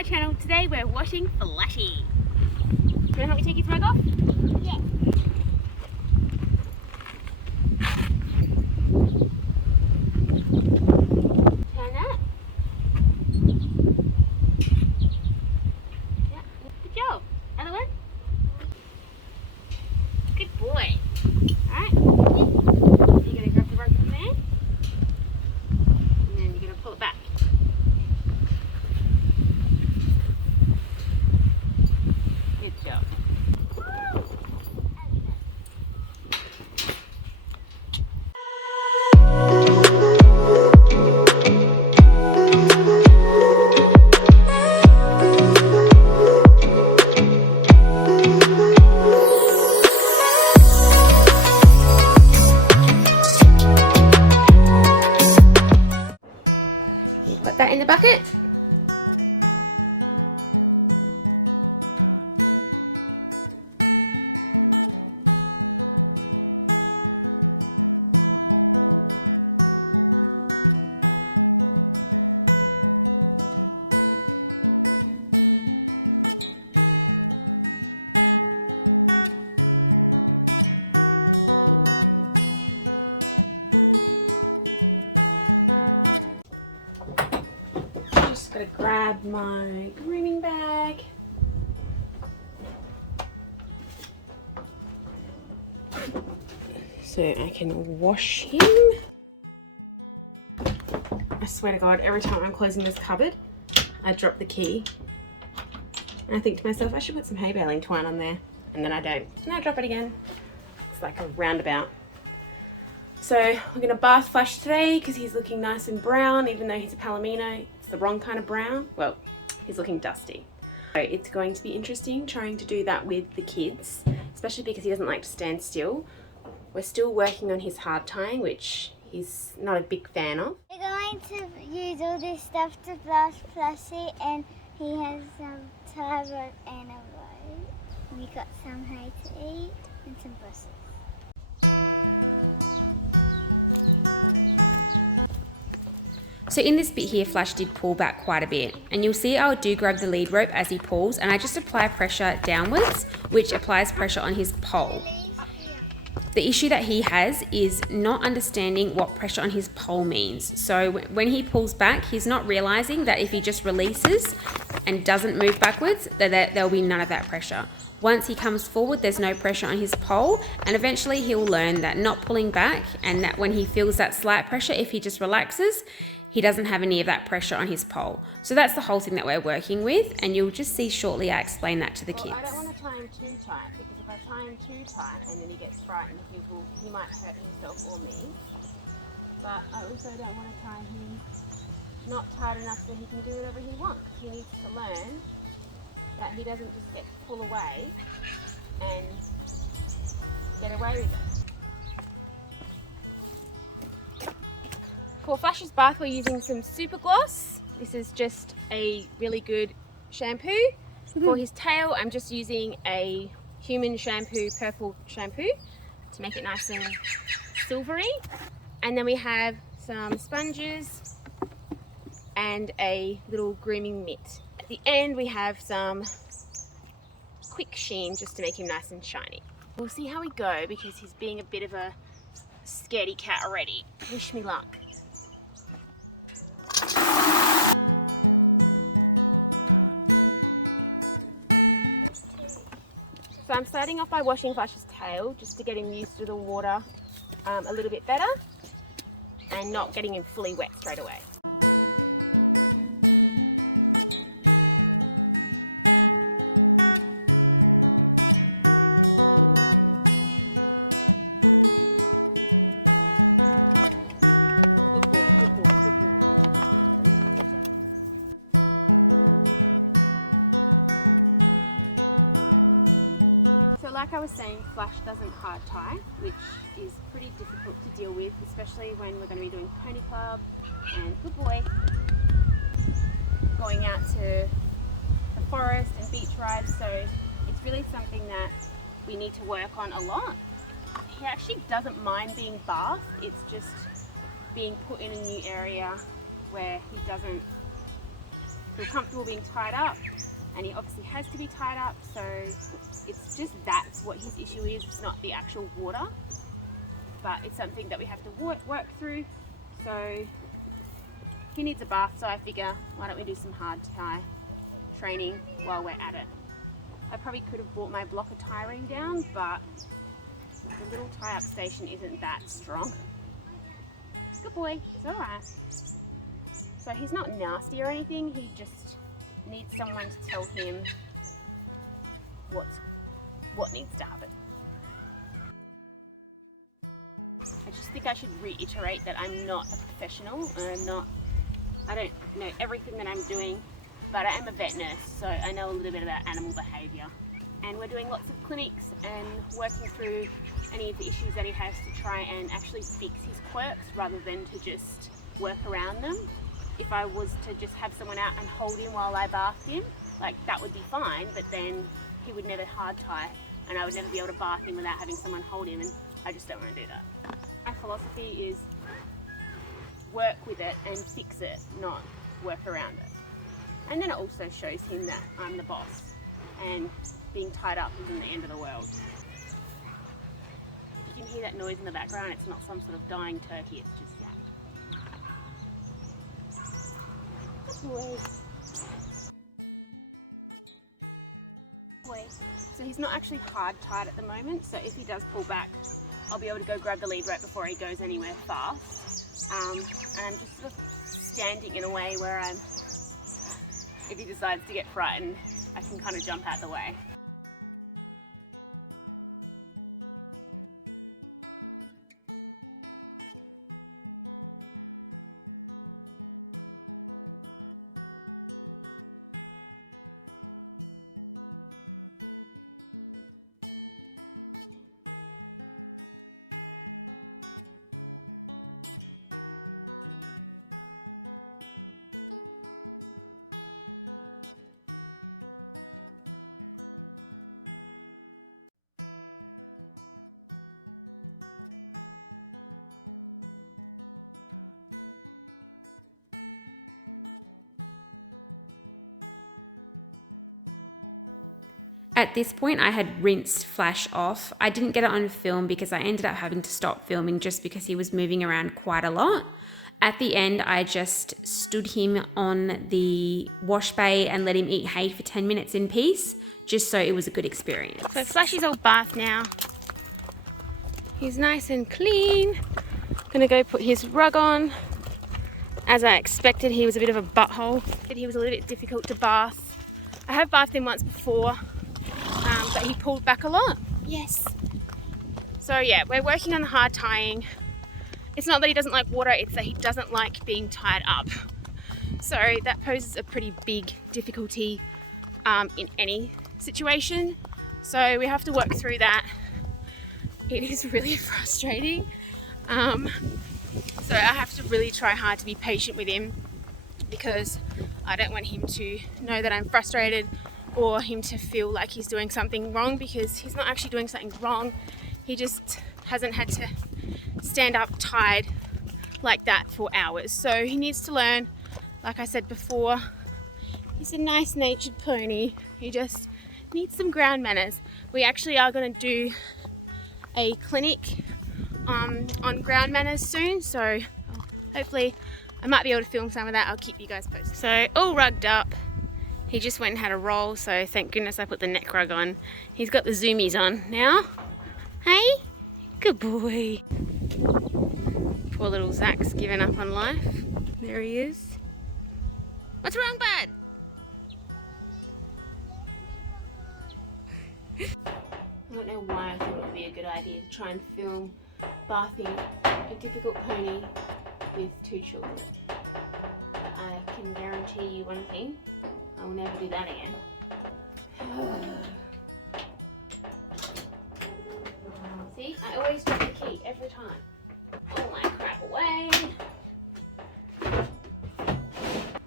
our channel. Today we're washing Flashy. Do you want to help me take his rug off? Yeah. Turn that. Yeah, good job. Other one. Good boy. Alright. You're going to grab the rug from there. And then you're going to pull it back. Good job. Put that in the bucket. Just gotta grab my grooming bag. So I can wash him. I swear to God, every time I'm closing this cupboard, I drop the key. And I think to myself, I should put some hay baling twine on there. And then I don't. And I drop it again. It's like a roundabout. So we're gonna bath Flash today because he's looking nice and brown, even though he's a palomino. It's the wrong kind of brown. Well, he's looking dusty. So it's going to be interesting trying to do that with the kids, especially because he doesn't like to stand still. We're still working on his hard tying, which he's not a big fan of. We're going to use all this stuff to brush Flashy, and he has some tie rope and a rope. We got some hay to eat and some brushes. So in this bit here, Flash did pull back quite a bit, and you'll see I do grab the lead rope as he pulls, and I just apply pressure downwards, which applies pressure on his pole. The issue that he has is not understanding what pressure on his pole means. So when he pulls back, he's not realizing that if he just releases and doesn't move backwards, that there'll be none of that pressure. Once he comes forward, there's no pressure on his pole, and eventually he'll learn that not pulling back, and that when he feels that slight pressure, if he just relaxes, he doesn't have any of that pressure on his pole. So that's the whole thing that we're working with, and you'll just see shortly I explain that to the kids. I don't want to tie him too tight, because if I tie him too tight and then he gets frightened, he might hurt himself or me. But I also don't want to tie him not tight enough so he can do whatever he wants. He needs to learn that he doesn't just get to pull away and get away with it. For Flash's bath, we're using some Super Gloss. This is just a really good shampoo. For his tail, I'm just using a Human Shampoo Purple Shampoo to make it nice and silvery. And then we have some sponges and a little grooming mitt. At the end, we have some Quick Sheen just to make him nice and shiny. We'll see how we go because he's being a bit of a scaredy cat already. Wish me luck. So I'm starting off by washing Flash's tail just to get him used to the water a little bit better and not getting him fully wet straight away. Flash doesn't hard tie, which is pretty difficult to deal with, especially when we're going to be doing pony club and good boy going out to the forest and beach rides. So it's really something that we need to work on a lot. He actually doesn't mind being bathed, it's just being put in a new area where he doesn't feel comfortable being tied up, and he obviously has to be tied up, so it's just that's what his issue is. It's not the actual water, but it's something that we have to work through. So he needs a bath, so I figure why don't we do some hard tie training while we're at it. I probably could have brought my block of tie ring down, but the little tie up station isn't that strong. Good boy, he's alright. So he's not nasty or anything, he just needs someone to tell him what needs to happen. I just think I should reiterate that I'm not a professional. I don't know everything that I'm doing, but I am a vet nurse, so I know a little bit about animal behaviour. And we're doing lots of clinics and working through any of the issues that he has to try and actually fix his quirks rather than to just work around them. If I was to just have someone out and hold him while I bathed him, like that would be fine, but then he would never hard tie and I would never be able to bath him without having someone hold him, and I just don't want to do that. Our philosophy is work with it and fix it, not work around it. And then it also shows him that I'm the boss and being tied up isn't the end of the world. If you can hear that noise in the background, it's not some sort of dying turkey, it's just that. Good boy. So he's not actually hard tied at the moment, so if he does pull back, I'll be able to go grab the lead rope before he goes anywhere fast. And I'm just sort of standing in a way where if he decides to get frightened, I can kind of jump out the way. At this point, I had rinsed Flash off. I didn't get it on film because I ended up having to stop filming just because he was moving around quite a lot. At the end, I just stood him on the wash bay and let him eat hay for 10 minutes in peace, just so it was a good experience. So Flashy's all bathed now. He's nice and clean. Gonna go put his rug on. As I expected, he was a bit of a butthole, but he was a little bit difficult to bath. I have bathed him once before, but he pulled back a lot. Yes. So yeah, we're working on the hard tying. It's not that he doesn't like water, it's that he doesn't like being tied up. So that poses a pretty big difficulty in any situation. So we have to work through that. It is really frustrating. So I have to really try hard to be patient with him because I don't want him to know that I'm frustrated or him to feel like he's doing something wrong, because he's not actually doing something wrong. He just hasn't had to stand up tied like that for hours. So he needs to learn, like I said before, he's a nice natured pony. He just needs some ground manners. We actually are going to do a clinic on ground manners soon, so hopefully I might be able to film some of that. I'll keep you guys posted. So all rugged up. He just went and had a roll, so thank goodness I put the neck rug on. He's got the zoomies on now. Hey, good boy. Poor little Zach's given up on life. There he is. What's wrong, bud? I don't know why I thought it would be a good idea to try and film bathing a difficult pony with two children. But I can guarantee you one thing, I will never do that again. See, I always drop the key every time. Pull my crap away.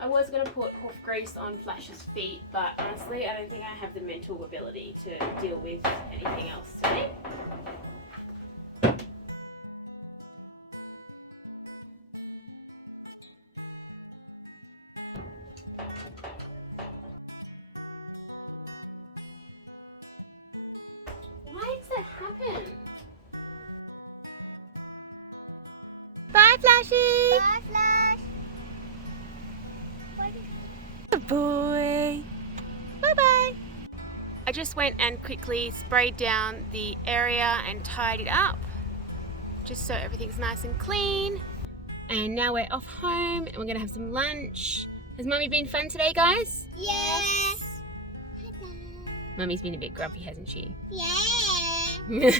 I was going to put hoof grease on Flash's feet, but honestly I don't think I have the mental ability to deal with anything else today. just went and quickly sprayed down the area and tidied up, just so everything's nice and clean. And now we're off home and we're gonna have some lunch. Has Mummy been fun today, guys? Yes. Mummy's been a bit grumpy, hasn't she? Yeah.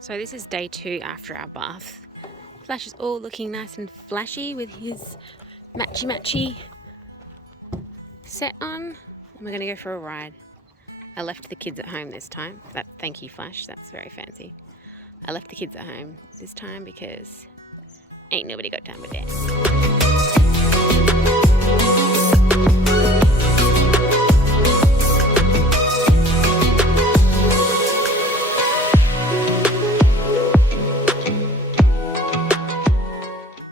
So this is day 2 after our bath. Flash is all looking nice and flashy with his matchy set on. And we're gonna go for a ride. I left the kids at home this time. Thank you, Flash, that's very fancy. I left the kids at home this time because ain't nobody got time for dad.